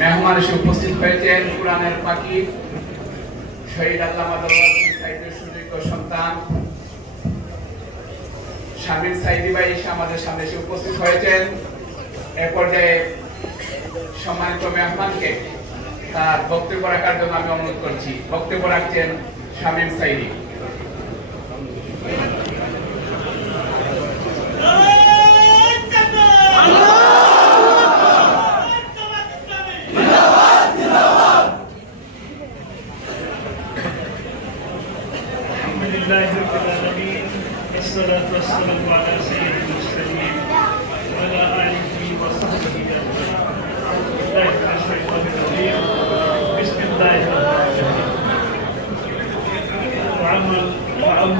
মেহমান এসে উপস্থিত হয়েছেন কোরআনের পাখি শহীদ আল্লামা সুযোগ্য সন্তান। শামীম সাইদি ভাই এসে আমাদের সামনে এসে উপস্থিত হয়েছেন। এ পর্যায়ে সম্মানিত মেহমানকে তার বক্তব্য রাখার জন্য আমি অনুরোধ করছি। বক্তব্য রাখছেন শামীম সাইদি। والصلاة والسلام على سيد المرسلين وعلى آله وصحبه أجمعين. أعوذ بالله من الشيطان الرجيم. بسم الله الرحمن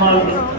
الرحيم.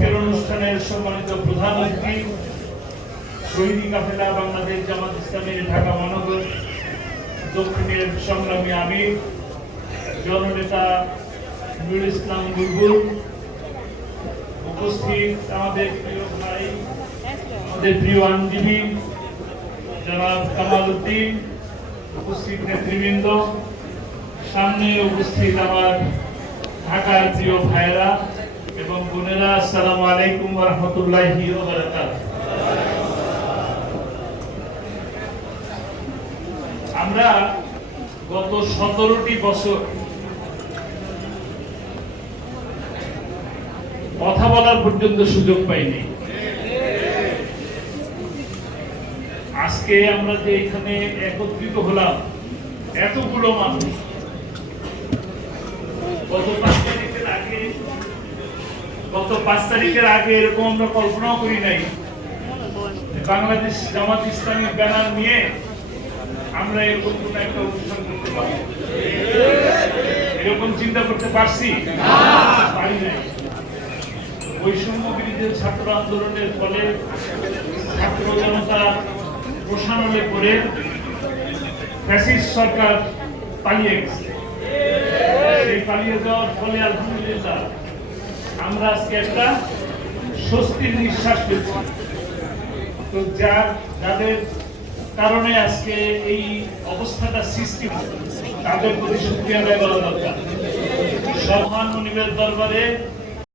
আজকের অনুষ্ঠানের সম্মানিত প্রধান অতিথি, শহীদি কাফেলা বাংলাদেশ জামাত ইসলামের ঢাকা মহানগর, দক্ষিণের সংগ্রামী আমির, জননেতা নুরুল ইসলাম বুলবুল, উপস্থিত আমাদের প্রিয় ভাই, আমাদের প্রিয় আইনজীবী, জনাব কামাল উদ্দিন, উপস্থিত নেতৃবৃন্দ, সামনে উপস্থিত আমার ঢাকার প্রিয় ভাইরা এবং বোনেরা, আসসালামু আলাইকুম রহমতুল্লাহি আমরা গত সতেরোটি বছর কথা বলার পর্যন্ত সুযোগ পাইনি। আজকে আমরা যে এখানে একত্রিত হলাম, এতগুলো মানুষ, গত পাঁচ গত পাঁচ তারিখের আগে এরকম আমরা কল্পনাও করি নাই। বাংলাদেশ জামাত ইসলামী ব্যানার নিয়ে আমরা এরকম কোন একটা অনুষ্ঠান করতে পারব এরকম চিন্তা করতে পারছি? পারি নাই। বৈষম্য বিরোধী ছাত্র আন্দোলনের ফলে ছাত্র জনতা প্রশাসনে করে ফ্যাসিস্ট সরকার পালিয়ে গেছে। সেই পালিয়ে যাওয়ার ফলে আলহামদুলিল্লাহ আমরা আজকে একটা স্বস্তির নিঃশ্বাস পেয়েছি তো যার, যাদের কারণে আজকে এই অবস্থাটা সৃষ্টি হয় তাদের প্রতি সত্যি আদায় করা দরকার। সম্মান মনিবের দরবারে